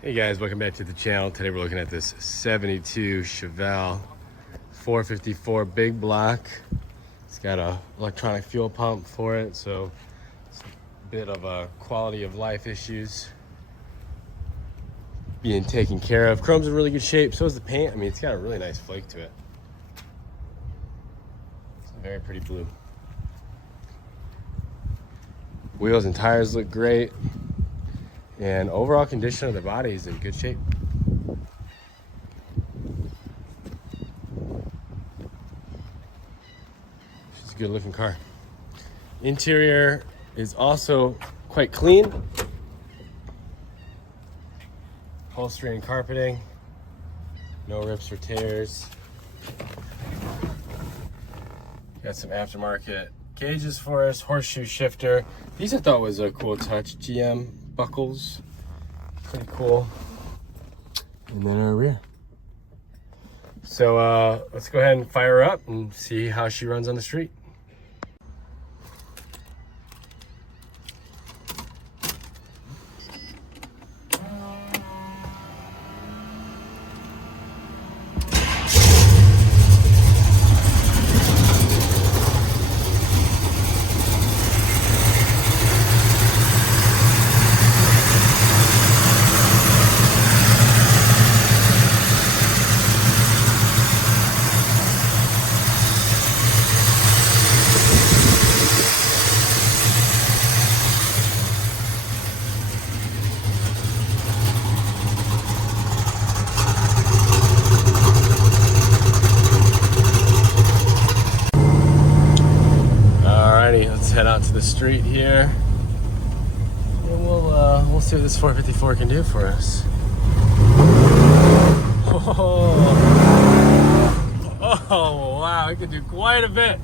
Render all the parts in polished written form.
Hey guys, welcome back to the channel. Today we're looking at this 72 Chevelle 454 big block. It's got a electronic fuel pump for it, so it's a bit of a quality of life issues being taken care of. Chrome's in really good shape, so is the paint. I mean, it's got a really nice flake to it. It's a very pretty blue. Wheels and tires look great. And overall condition of the body is in good shape. She's a good looking car. Interior is also quite clean. Upholstery and carpeting. No rips or tears. Got some aftermarket gauges for us. Horseshoe shifter. These I thought was a cool touch. GM buckles, pretty cool. And then our rear. So let's go ahead and fire her up and see how she runs on the street. Let's head out to the street here, and we'll see what this 454 can do for us. Oh wow, it can do quite a bit.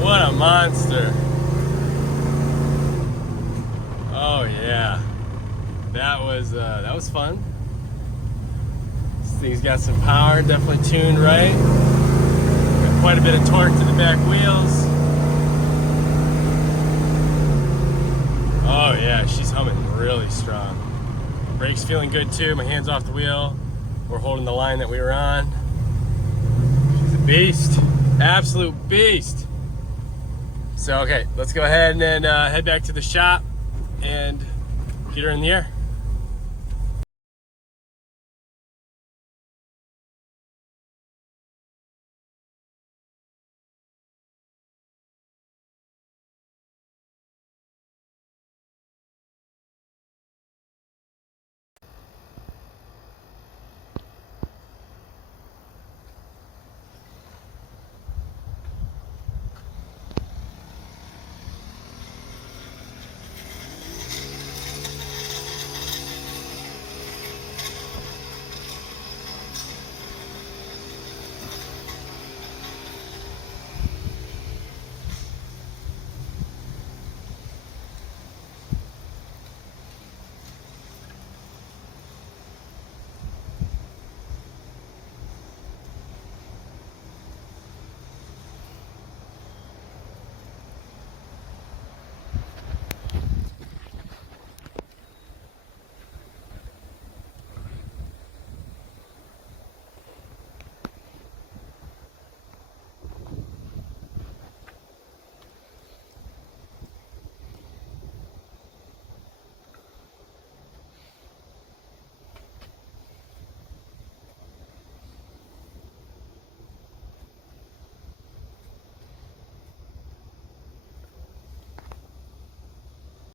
What a monster! Oh yeah, that was fun. This thing's got some power, definitely tuned right. Got quite a bit of torque to the back wheels. Oh yeah, she's humming really strong. Brakes feeling good too. My hand's off the wheel. We're holding the line that we were on. She's a beast, absolute beast. So okay, let's go ahead and then head back to the shop and get her in the air.